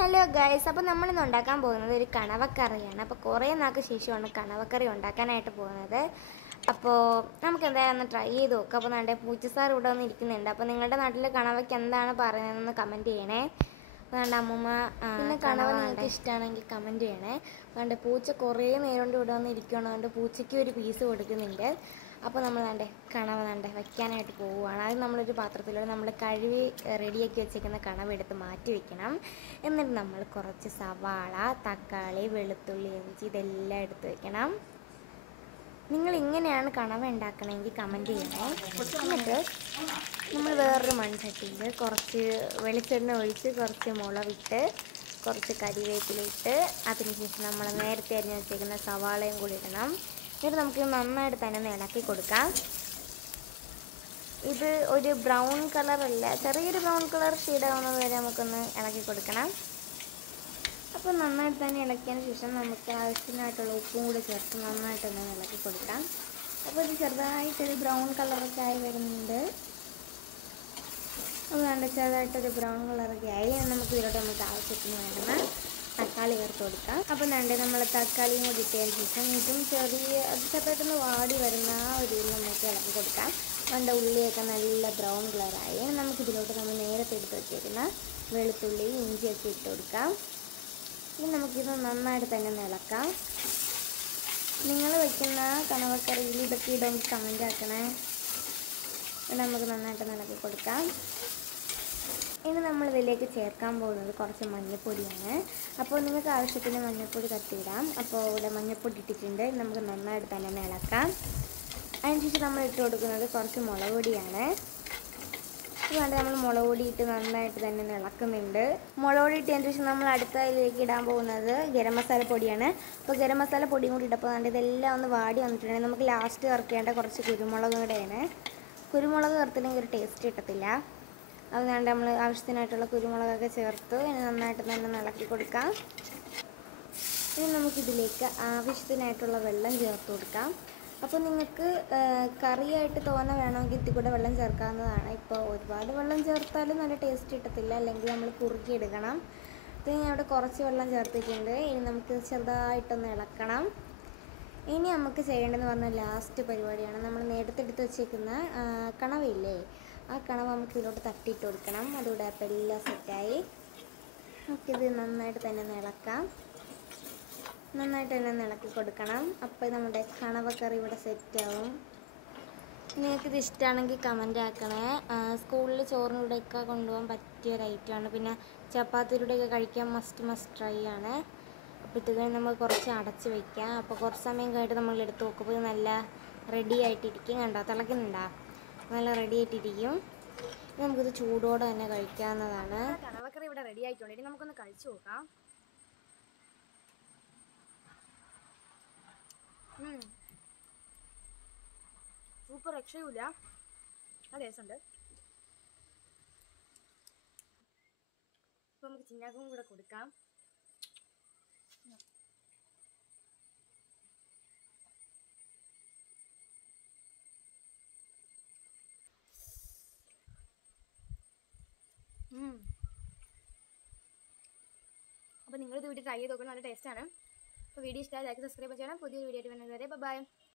Hello guys, അപ്പോൾ നമ്മളിന്ന് ഉണ്ടാക്കാൻ പോകുന്നത് ഒരു കണവക്കറിയാണ്. അപ്പോൾ കുറേ നാൾക്ക് ശേഷമാണ് കണവക്കറി ഉണ്ടാക്കാനായിട്ട് പോകുന്നത്. അപ്പോൾ നമുക്ക് എന്തായാലും ഒന്ന് ട്രൈ ചെയ്ത് നോക്കാം. അപ്പോൾ നമ്മുടെ പൂച്ചസാർ ഇവിടെ വന്ന് ഇരിക്കുന്നുണ്ട്. അപ്പോൾ നിങ്ങളുടെ നാട്ടിൽ കണവയ്ക്ക് എന്താണ് പറയുന്നതെന്ന് കമൻറ്റ് ചെയ്യണേ. അപ്പോൾ നമ്മുടെ അമ്മൂമ്മ പിന്നെ കണവ നിങ്ങൾക്ക് ഇഷ്ടമാണെങ്കിൽ കമൻറ്റ് ചെയ്യണേ. അതുകൊണ്ട് പൂച്ച കുറേ നേരം കൊണ്ട് ഇവിടെ വന്ന് ഇരിക്കുകയാണ്. അതുകൊണ്ട് പൂച്ചയ്ക്ക് ഒരു പീസ് കൊടുക്കുന്നുണ്ട്. അപ്പോൾ നമ്മൾ കണവ വയ്ക്കാനായിട്ട് പോവുകയാണ്. അത് നമ്മളൊരു പാത്രത്തിലൂടെ നമ്മൾ കഴുകി റെഡിയാക്കി വെച്ചേക്കുന്ന കണവ എടുത്ത് മാറ്റി വെക്കണം. എന്നിട്ട് നമ്മൾ കുറച്ച് സവാള, തക്കാളി, വെളുത്തുള്ളി, ഇഞ്ചി ഇതെല്ലാം എടുത്ത് വെക്കണം. നിങ്ങൾ ഇങ്ങനെയാണ് കണവ ഉണ്ടാക്കണമെങ്കിൽ കമൻറ്റ് ചെയ്യണേ. എന്നിട്ട് നമ്മൾ വേറൊരു മൺചട്ടിയിൽ കുറച്ച് വെളിച്ചെണ്ണ ഒഴിച്ച് കുറച്ച് മുളകിട്ട് കുറച്ച് കരിവേപ്പിലിട്ട് അതിനുശേഷം നമ്മൾ നേരത്തെ അരിഞ്ഞ് വെച്ചേക്കുന്ന സവാളയും കൂടി ഇടണം. എന്നിട്ട് നമുക്ക് നന്നായിട്ട് തന്നെ ഇളക്കി കൊടുക്കാം. ഇത് ഒരു ബ്രൗൺ കളറല്ല, ചെറിയൊരു ബ്രൗൺ കളർ ഷെയ്ഡാവുന്നത് വരെ നമുക്കൊന്ന് ഇളക്കി കൊടുക്കണം. അപ്പോൾ നന്നായിട്ട് തന്നെ ഇളക്കിയതിന് ശേഷം നമുക്ക് ആവശ്യത്തിനായിട്ടുള്ള ഉപ്പും കൂടി ചേർത്ത് നന്നായിട്ടൊന്ന് ഇളക്കി കൊടുക്കാം. അപ്പോൾ ഇത് ചെറുതായിട്ടൊരു ബ്രൗൺ കളറൊക്കെ ആയി വരുന്നുണ്ട്. അത് ചെറുതായിട്ടൊരു ബ്രൗൺ കളറൊക്കെ ആയി. നമുക്ക് ഇതിലോട്ട് നമുക്ക് ആവശ്യത്തിന് വേണ്ടുന്ന തക്കാളി ചേർത്ത് കൊടുക്കാം. അപ്പോൾ നമ്മൾ തക്കാളിയും കൂടി ഇട്ടതിന് ശേഷം ഇതും ചെറുതായിട്ടൊന്ന് വാടി വരുന്ന ആ ഒരു നമുക്ക് ഇളക്കി കൊടുക്കാം. അതിൻ്റെ ഉള്ളിയൊക്കെ നല്ല ബ്രൗൺ കളറായി. നമുക്കിതിലോട്ട് നമ്മൾ നേരത്തെ എടുത്ത് വെച്ചേക്കുന്ന വെളുത്തുള്ളി, ഇഞ്ചിയൊക്കെ ഇട്ട് കൊടുക്കാം. ഇനി നമുക്കിത് നന്നായിട്ട് തന്നെ ഇളക്കാം. നിങ്ങൾ വയ്ക്കുന്ന കണവക്കറിയിൽ ഇതൊക്കെ ഇടുമെങ്കിൽ കമൻറ്റ് ആക്കണേ. ഇവിടെ നമുക്ക് നന്നായിട്ട് ഇളക്കി കൊടുക്കാം. ഇനി നമ്മൾ ഇതിലേക്ക് ചേർക്കാൻ പോകുന്നത് കുറച്ച് മഞ്ഞൾപ്പൊടിയാണ്. അപ്പോൾ നിങ്ങൾക്ക് ആവശ്യത്തിന് മഞ്ഞൾപ്പൊടി തട്ടിയിടാം. അപ്പോൾ ഇവിടെ മഞ്ഞൾപ്പൊടി ഇട്ടിട്ടുണ്ട്. നമുക്ക് നന്നായിട്ട് തന്നെ ഇളക്കാം. അതിനുശേഷം നമ്മൾ ഇട്ട് കൊടുക്കുന്നത് കുറച്ച് മുളക് പൊടിയാണ്. അതുകൊണ്ട് നമ്മൾ മുളക് പൊടി ഇട്ട് നന്നായിട്ട് തന്നെ ഇളക്കുന്നുണ്ട്. മുളക് പൊടി ഇട്ടതിന് ശേഷം നമ്മൾ അടുത്ത ഇതിലേക്ക് ഇടാൻ പോകുന്നത് ഗരം മസാല പൊടിയാണ്. അപ്പോൾ ഗരം മസാല പൊടിയും കൂടി ഇട്ടപ്പോൾ ഇതെല്ലാം ഒന്ന് വാടി വന്നിട്ടുണ്ടെങ്കിൽ നമുക്ക് ലാസ്റ്റ് ചേർക്കേണ്ട കുറച്ച് കുരുമുളക് കൂടെയാണ്. കുരുമുളക് ചേർത്തില്ലെങ്കിൽ ഒരു ടേസ്റ്റ് കിട്ടത്തില്ല. അതുകൊണ്ട് നമ്മൾ ആവശ്യത്തിനായിട്ടുള്ള കുരുമുളകൊക്കെ ചേർത്ത് ഇനി നന്നായിട്ട് തന്നെ ഇളക്കി കൊടുക്കാം. ഇനി നമുക്കിതിലേക്ക് ആവശ്യത്തിനായിട്ടുള്ള വെള്ളം ചേർത്ത് കൊടുക്കാം. അപ്പോൾ നിങ്ങൾക്ക് കറിയായിട്ട് തോന്ന വേണമെങ്കിൽ ഇതിൽ കൂടെ വെള്ളം ചേർക്കാവുന്നതാണ്. ഇപ്പോൾ ഒരുപാട് വെള്ളം ചേർത്താലും നല്ല ടേസ്റ്റ് കിട്ടത്തില്ല, അല്ലെങ്കിൽ നമ്മൾ കുറുക്കിയെടുക്കണം. ഇത് ഞാൻ ഇവിടെ കുറച്ച് വെള്ളം ചേർത്തിട്ടുണ്ട്. ഇനി നമുക്ക് ചെറുതായിട്ടൊന്ന് ഇളക്കണം. ഇനി നമുക്ക് ചെയ്യേണ്ടതെന്ന് പറഞ്ഞാൽ ലാസ്റ്റ് പരിപാടിയാണ്. നമ്മൾ നേരത്തെ എടുത്ത് വെച്ചേക്കുന്ന കണവയില്ലേ, ആ കണവ നമുക്ക് ഇതിലോട്ട് തട്ടിയിട്ട് കൊടുക്കണം. അതുകൂടെ അപ്പോൾ എല്ലാം സെറ്റായി. നമുക്കിത് നന്നായിട്ട് തന്നെ ഇളക്കാം. നന്നായിട്ട് തന്നെ ഇളക്കി കൊടുക്കണം. അപ്പോൾ നമ്മുടെ കണവക്കറി ഇവിടെ സെറ്റാവും. നിങ്ങൾക്കിത് ഇഷ്ടമാണെങ്കിൽ കമൻറ്റ് ആക്കണേ. സ്കൂളിൽ ചോറിനൂടെയൊക്കെ കൊണ്ടുപോകാൻ പറ്റിയ ഒരു ഐറ്റമാണ്. പിന്നെ ചപ്പാത്തിയിലൂടെയൊക്കെ കഴിക്കാൻ മസ്റ്റ് ട്രൈ ആണ്. അപ്പോൾ ഇത് കഴിഞ്ഞ് നമുക്ക് കുറച്ച് അടച്ച് വയ്ക്കാം. അപ്പോൾ കുറച്ച് സമയം കഴിഞ്ഞിട്ട് നമ്മൾ എടുത്ത് നോക്കുമ്പോൾ നല്ല റെഡി ആയിട്ടിരിക്കും. കണ്ടോ, തിളക്കുന്നുണ്ടോ? നല്ല റെഡി ആയിട്ടിരിക്കും. നമുക്കിത് ചൂടോടെ തന്നെ കഴിക്കാവുന്നതാണ്. കണവക്കറി ഇവിടെ റെഡി ആയിട്ടുണ്ട്. ഇനി നമുക്കൊന്ന് കഴിച്ചു നോക്കാം. സൂപ്പർ, രക്ഷയില്ല. ആ ടേസ്റ്റുണ്ട്. അപ്പോൾ നമുക്ക് ചിന്നാക്കും കൂടെ കൊടുക്കാം. അപ്പോൾ നിങ്ങളിത് വീട്ടിൽ ട്രൈ ചെയ്ത് നോക്കണം. നല്ല ടേസ്റ്റാണ്. അപ്പോൾ വീഡിയോ ഇഷ്ടമായി ലൈക്ക്, സബ്സ്ക്രൈബ് ചെയ്യണം. പുതിയൊരു വീഡിയോ ആയിട്ട് വരുന്നത് വരെ ബൈ.